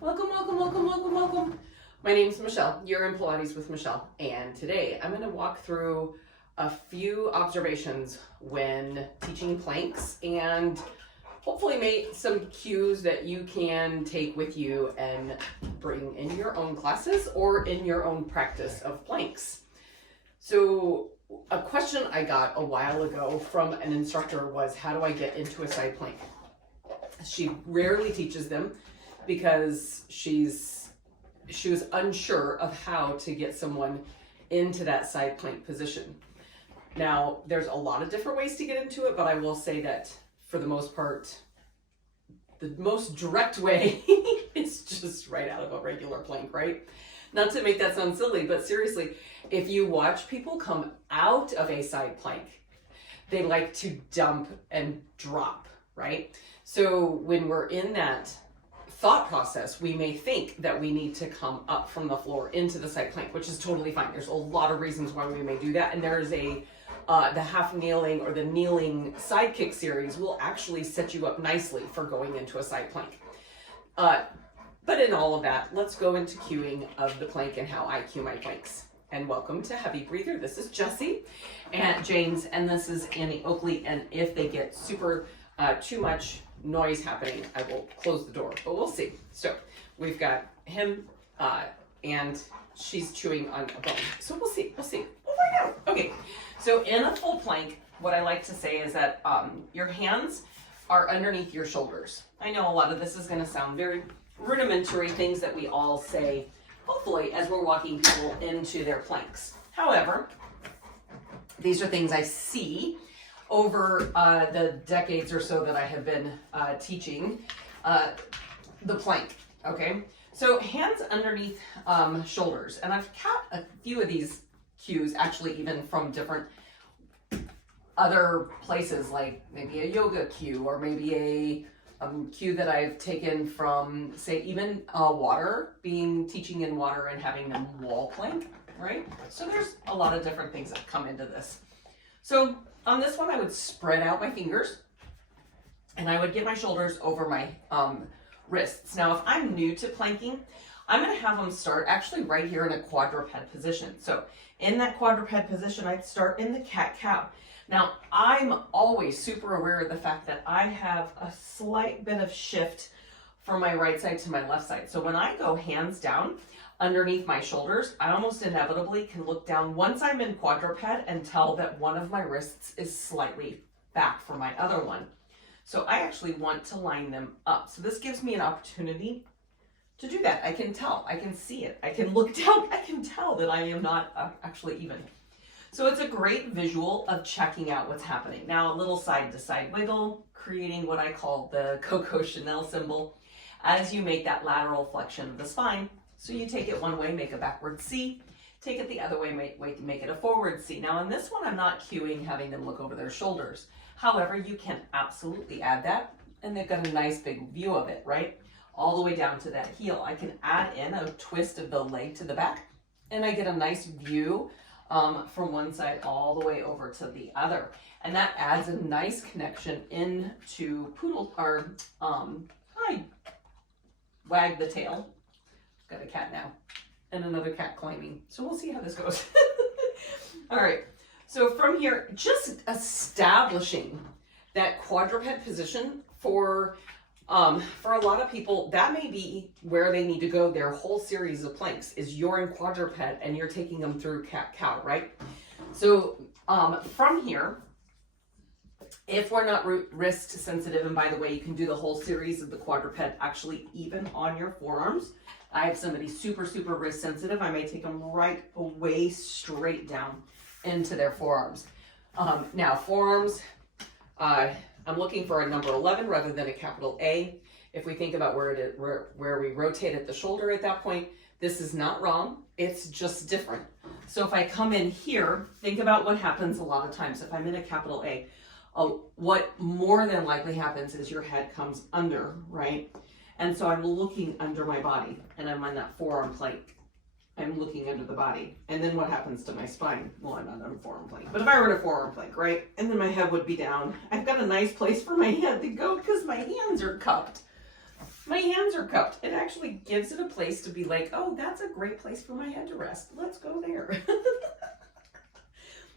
Welcome, welcome, welcome, welcome, welcome. My name's Michelle. You're in Pilates with Michelle. And today I'm going to walk through a few observations when teaching planks and hopefully make some cues that you can take with you and bring in your own classes or in your own practice of planks. So a question I got a while ago from an instructor was, how do I get into a side plank? She rarely teaches them because she was unsure of how to get someone into that side plank position. Now, there's a lot of different ways to get into it, but I will say that for the most part, the most direct way is just right out of a regular plank, right? Not to make that sound silly, but seriously, if you watch people come out of a side plank, they like to dump and drop, right? So when we're in that thought process, we may think that we need to come up from the floor into the side plank, which is totally fine. There's a lot of reasons why we may do that. And there's the half kneeling or the kneeling side kick series will actually set you up nicely for going into a side plank. But in all of that, let's go into cueing of the plank and how I cue my planks. And welcome to Heavy Breather. This is Jessie and James, and this is Annie Oakley. And if they get super too much noise happening, I will close the door, but we'll see. So we've got him and she's chewing on a bone. So we'll see. We'll find out. Okay. So in a full plank, what I like to say is that your hands are underneath your shoulders. I know a lot of this is going to sound very rudimentary, things that we all say, hopefully, as we're walking people into their planks. However, these are things I see over the decades or so that I have been teaching the plank, okay? So hands underneath shoulders. And I've got a few of these cues actually even from different other places, like maybe a yoga cue or maybe a cue that I've taken from, say, even teaching in water and having them wall plank, right? So there's a lot of different things that come into this. So on this one, I would spread out my fingers and I would get my shoulders over my wrists. Now, if I'm new to planking, I'm going to have them start actually right here in a quadruped position. So in that quadruped position, I'd start in the cat-cow. Now, I'm always super aware of the fact that I have a slight bit of shift from my right side to my left side. So when I go hands down underneath my shoulders, I almost inevitably can look down once I'm in quadruped and tell that one of my wrists is slightly back from my other one. So I actually want to line them up. So this gives me an opportunity to do that. I can tell, I can see it. I can look down, I can tell that I am not actually even. So it's a great visual of checking out what's happening. Now a little side to side wiggle, creating what I call the Coco Chanel symbol as you make that lateral flexion of the spine. So you take it one way, make a backward C, take it the other way, make it a forward C. Now in this one, I'm not cueing having them look over their shoulders. However, you can absolutely add that, and they've got a nice big view of it, right? All the way down to that heel. I can add in a twist of the leg to the back, and I get a nice view from one side all the way over to the other. And that adds a nice connection into poodle, or hi, wag the tail. Got a cat now and another cat climbing. So we'll see how this goes. All right. So from here, just establishing that quadruped position for a lot of people, that may be where they need to go. Their whole series of planks is you're in quadruped and you're taking them through cat-cow, right? So from here, if we're not wrist sensitive, and by the way, you can do the whole series of the quadruped actually even on your forearms. I have somebody super, super wrist sensitive. I may take them right away straight down into their forearms. Now forearms, I'm looking for a number 11 rather than a capital A. If we think about where we rotate at the shoulder at that point, this is not wrong. It's just different. So if I come in here, think about what happens a lot of times. If I'm in a capital A, what more than likely happens is your head comes under, right? And so I'm looking under my body and I'm on that forearm plank. I'm looking under the body. And then what happens to my spine? Well, I'm not on a forearm plank, but if I were in a forearm plank, right? And then my head would be down. I've got a nice place for my head to go because my hands are cupped. my hands are cupped. It actually gives it a place to be like, oh, that's a great place for my head to rest. Let's go there.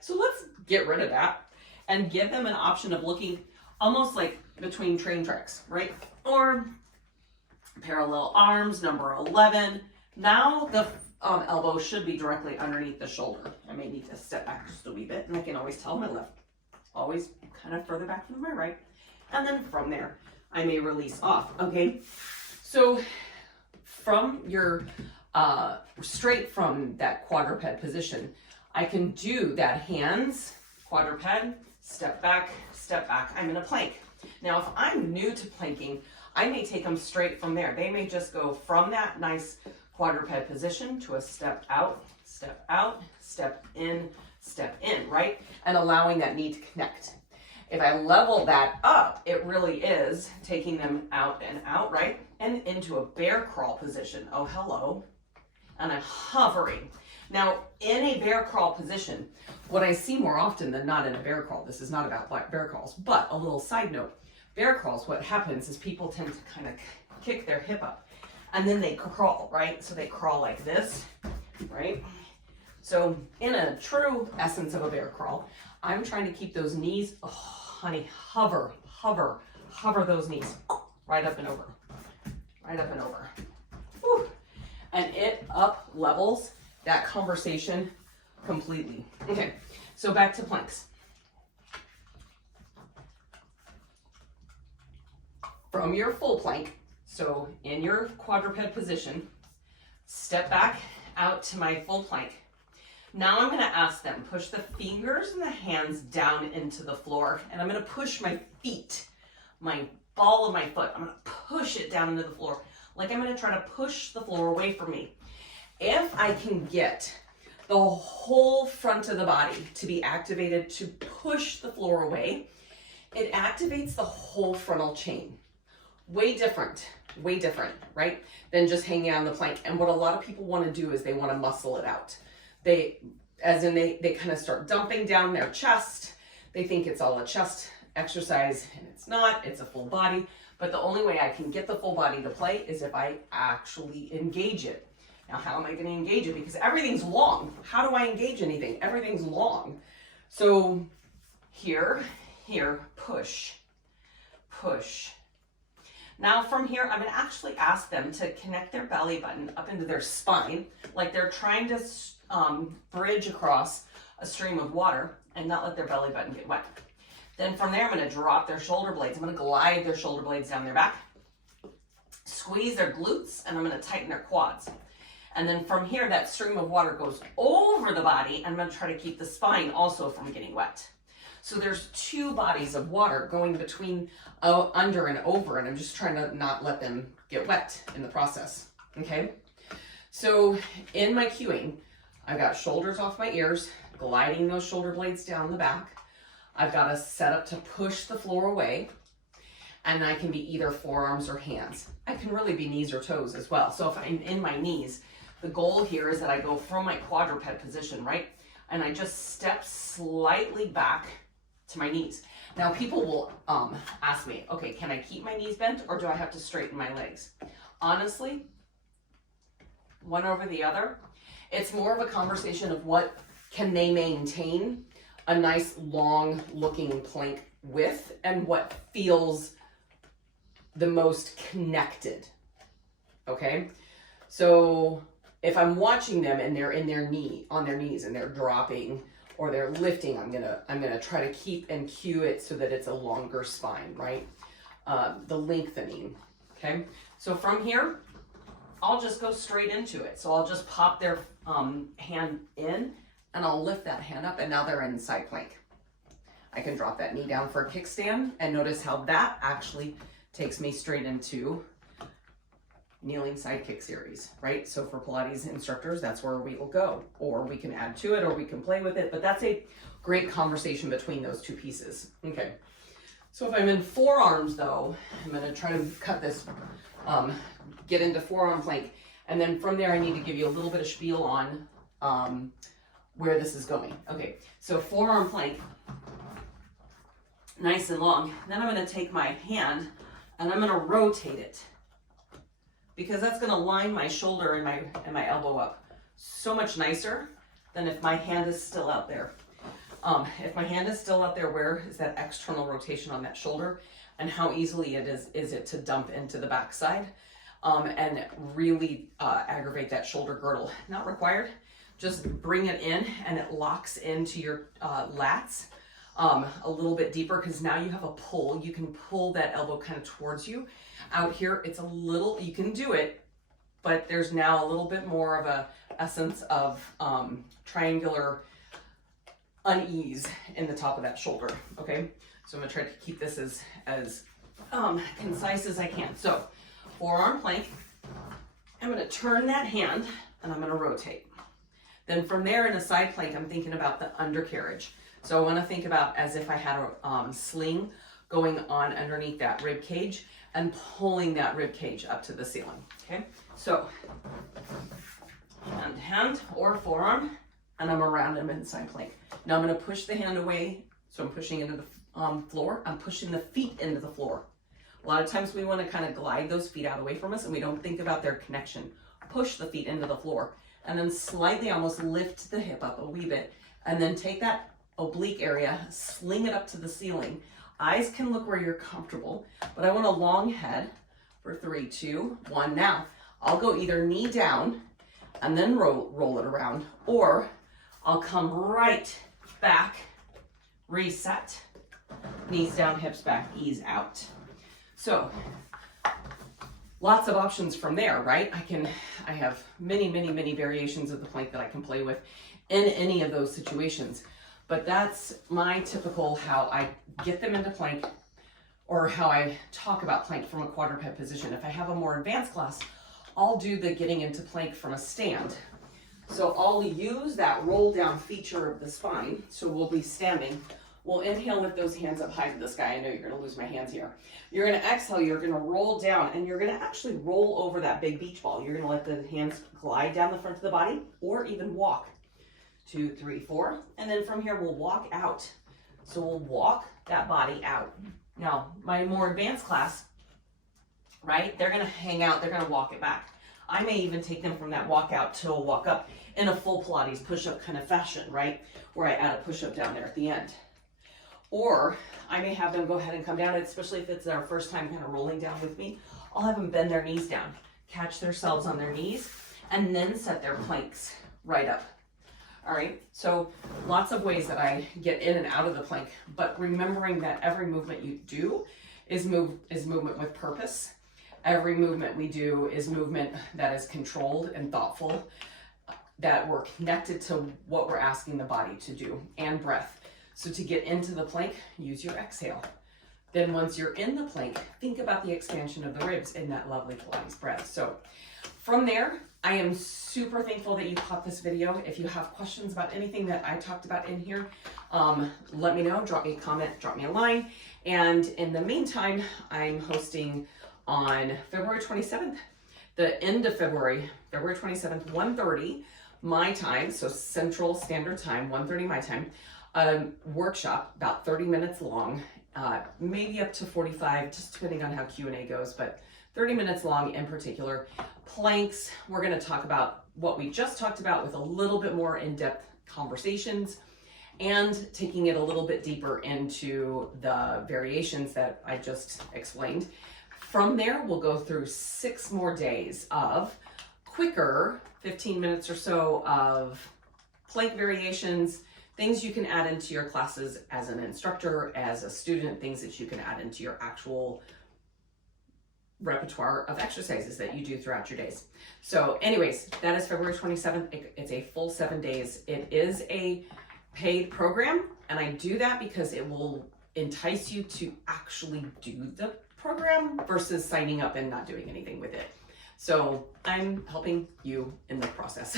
So let's get rid of that and give them an option of looking almost like between train tracks, right? Or parallel arms, number 11. Now the elbow should be directly underneath the shoulder. I may need to step back just a wee bit, and I can always tell my left, always kind of further back from my right. And then from there, I may release off, okay? So from your, straight from that quadruped position, I can do that hands, quadruped, step back, I'm in a plank. Now, if I'm new to planking, I may take them straight from there. They may just go from that nice quadruped position to a step out, step in, right? And allowing that knee to connect. If I level that up, it really is taking them out and out, right? And into a bear crawl position. Oh, hello. And I'm hovering. Now, in a bear crawl position, what I see more often than not in a bear crawl, this is not about bear crawls, but a little side note, bear crawls, what happens is people tend to kind of kick their hip up and then they crawl, right? So they crawl like this, right? So in a true essence of a bear crawl, I'm trying to keep those knees, oh, honey, hover those knees right up and over, Whew. And it up levels that conversation completely. Okay, so back to planks. From your full plank, so in your quadruped position, step back out to my full plank. Now I'm gonna ask them, push the fingers and the hands down into the floor, and I'm gonna push my feet, my ball of my foot, I'm gonna push it down into the floor, like I'm gonna try to push the floor away from me. If I can get the whole front of the body to be activated to push the floor away, it activates the whole frontal chain. Way different, right? Than just hanging on the plank. And what a lot of people want to do is they want to muscle it out. They kind of start dumping down their chest. They think it's all a chest exercise, and it's not, it's a full body. But the only way I can get the full body to play is if I actually engage it. Now, how am I going to engage it? Because everything's long. How do I engage anything? Everything's long. So here, push. Now from here, I'm going to actually ask them to connect their belly button up into their spine, like they're trying to bridge across a stream of water and not let their belly button get wet. Then from there, I'm going to drop their shoulder blades. I'm going to glide their shoulder blades down their back, squeeze their glutes, and I'm going to tighten their quads. And then from here, that stream of water goes over the body, and I'm going to try to keep the spine also from getting wet. So there's two bodies of water going between under and over, and I'm just trying to not let them get wet in the process, okay? So in my cueing, I've got shoulders off my ears, gliding those shoulder blades down the back. I've got a setup to push the floor away, and I can be either forearms or hands. I can really be knees or toes as well. So if I'm in my knees, the goal here is that I go from my quadruped position, right? And I just step slightly back to my knees. Now people will ask me, okay, can I keep my knees bent or do I have to straighten my legs? Honestly, one over the other, it's more of a conversation of what can they maintain a nice long looking plank with and what feels the most connected, okay? So if I'm watching them and they're on their knees and they're dropping or they're lifting, I'm gonna try to keep and cue it so that it's a longer spine, right? The lengthening, okay? So from here, I'll just go straight into it. So I'll just pop their hand in and I'll lift that hand up and now they're in side plank. I can drop that knee down for a kickstand and notice how that actually takes me straight into kneeling side kick series, right? So for Pilates instructors, that's where we will go, or we can add to it or we can play with it, but that's a great conversation between those two pieces. Okay, so if I'm in forearms though, I'm gonna try to cut this, get into forearm plank, and then from there I need to give you a little bit of spiel on where this is going. Okay, so forearm plank, nice and long. Then I'm gonna take my hand and I'm gonna rotate it because that's gonna line my shoulder and my elbow up so much nicer than if my hand is still out there. If my hand is still out there, where is that external rotation on that shoulder, and how easily is it to dump into the backside and really aggravate that shoulder girdle. Not required. Just bring it in and it locks into your lats a little bit deeper, because now you have a pull. You can pull that elbow kind of towards you. Out here, it's a little, you can do it, but there's now a little bit more of a essence of triangular unease in the top of that shoulder, okay? So I'm gonna try to keep this as concise as I can. So forearm plank, I'm gonna turn that hand and I'm gonna rotate. Then from there in a side plank, I'm thinking about the undercarriage. So I wanna think about as if I had a sling going on underneath that rib cage and pulling that rib cage up to the ceiling, okay? So hand to hand or forearm, and I'm around them in side plank. Now I'm gonna push the hand away, so I'm pushing into the floor. I'm pushing the feet into the floor. A lot of times we wanna kind of glide those feet out away from us and we don't think about their connection. Push the feet into the floor and then slightly almost lift the hip up a wee bit, and then take that oblique area, sling it up to the ceiling. Eyes can look where you're comfortable, but I want a long head for 3, 2, 1. Now, I'll go either knee down and then roll it around, or I'll come right back, reset, knees down, hips back, ease out. So, lots of options from there, right? I have many variations of the plank that I can play with in any of those situations. But that's my typical how I get them into plank, or how I talk about plank from a quadruped position. If I have a more advanced class, I'll do the getting into plank from a stand. So I'll use that roll down feature of the spine. So we'll be standing. We'll inhale, lift those hands up high to the sky. I know you're gonna lose my hands here. You're gonna exhale, you're gonna roll down, and you're gonna actually roll over that big beach ball. You're gonna let the hands glide down the front of the body, or even walk. 2, 3, 4, and then from here we'll walk out. So we'll walk that body out. Now, my more advanced class, right, they're gonna hang out, they're gonna walk it back. I may even take them from that walk out to a walk up in a full Pilates push-up kind of fashion, right, where I add a push-up down there at the end. Or I may have them go ahead and come down, especially if it's their first time kind of rolling down with me. I'll have them bend their knees down, catch themselves on their knees, and then set their planks right up. All right, so lots of ways that I get in and out of the plank, but remembering that every movement you do is movement with purpose. Every movement we do is movement that is controlled and thoughtful, that we're connected to what we're asking the body to do, and breath. So to get into the plank, use your exhale. Then once you're in the plank, think about the expansion of the ribs in that lovely Pilates breath. So from there, I am super thankful that you caught this video. If you have questions about anything that I talked about in here, let me know, drop me a comment, drop me a line. And in the meantime, I'm hosting on February 27th, the end of February 27th, 1:30 my time, so Central Standard Time, 1:30 my time, workshop about 30 minutes long, maybe up to 45, just depending on how Q&A goes, but 30 minutes long in particular. Planks, we're gonna talk about what we just talked about with a little bit more in-depth conversations, and taking it a little bit deeper into the variations that I just explained. From there, we'll go through 6 more days of quicker, 15 minutes or so of plank variations, things you can add into your classes as an instructor, as a student, things that you can add into your actual repertoire of exercises that you do throughout your days. So anyways, that is February 27th. It's a full 7 days. It is a paid program, and I do that because it will entice you to actually do the program versus signing up and not doing anything with it. So I'm helping you in the process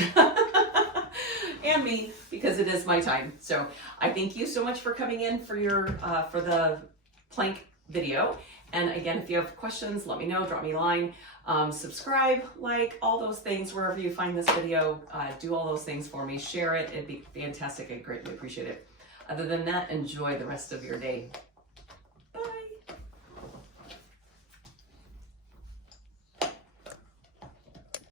and me, because it is my time. So I thank you so much for coming in for your for the plank video. And again, if you have questions, let me know, drop me a line, subscribe, like, all those things wherever you find this video. Do all those things for me, share it, it'd be fantastic. I greatly appreciate it. Other than that, enjoy the rest of your day.